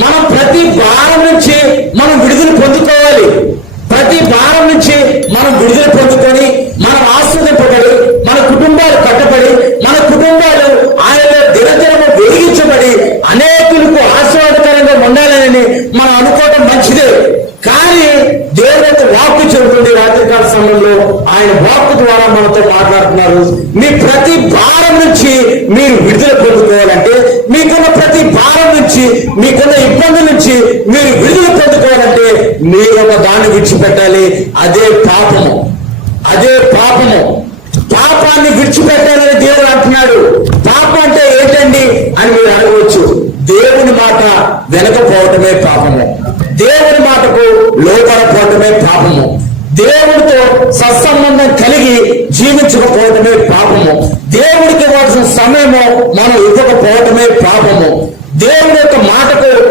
మనం ప్రతి భారం నుంచి మనం విడుదల పొందుకోవాలి. ప్రతి భారం నుంచి మనం విడుదల పొందుకొని మనం ఆస్వాదింపబడి మన కుటుంబాలు కట్టబడి మన కుటుంబాలు ఆయన దినదినము వెలిగించబడి అనేకులకు ఆశీర్వాదకరంగా ఉండాలని మనం అనుకోవడం మంచిదే. కానీ దేవుడు వాక్కు చెబుతుంది. రాత్రికాల సమయంలో ఆయన వాక్కు ద్వారా మనతో మాట్లాడుతున్నారు. మీ ప్రతి భారం నుంచి మీరు విడుదల పొందుకోవాలంటే, మీకున్న ప్రతి భారం నుంచి మీకున్న ఇబ్బంది నుంచి మీరు విడుదల పొందుకోవాలంటే మీరు ఒక దాన్ని విడిచిపెట్టాలి. అదే పాపము. అదే పాపము. పాపాన్ని విడిచిపెట్టాలని దేవుడు అంటున్నాడు. పాపం అంటే ఏంటండి అని మీరు అడగవచ్చు. దేవుని మాట వెనకపోవటమే పాపము. దేవుని మాటకు లోపడపోవటమే పాపము. దేవుడితో సత్సంబంధం కలిగి జీవించకపోవటమే పాపము. దేవుడికి ఇవ్వాల్సిన సమయము మనం ఇవ్వకపోవటమే పాపము. దేవుడి యొక్క మాటకు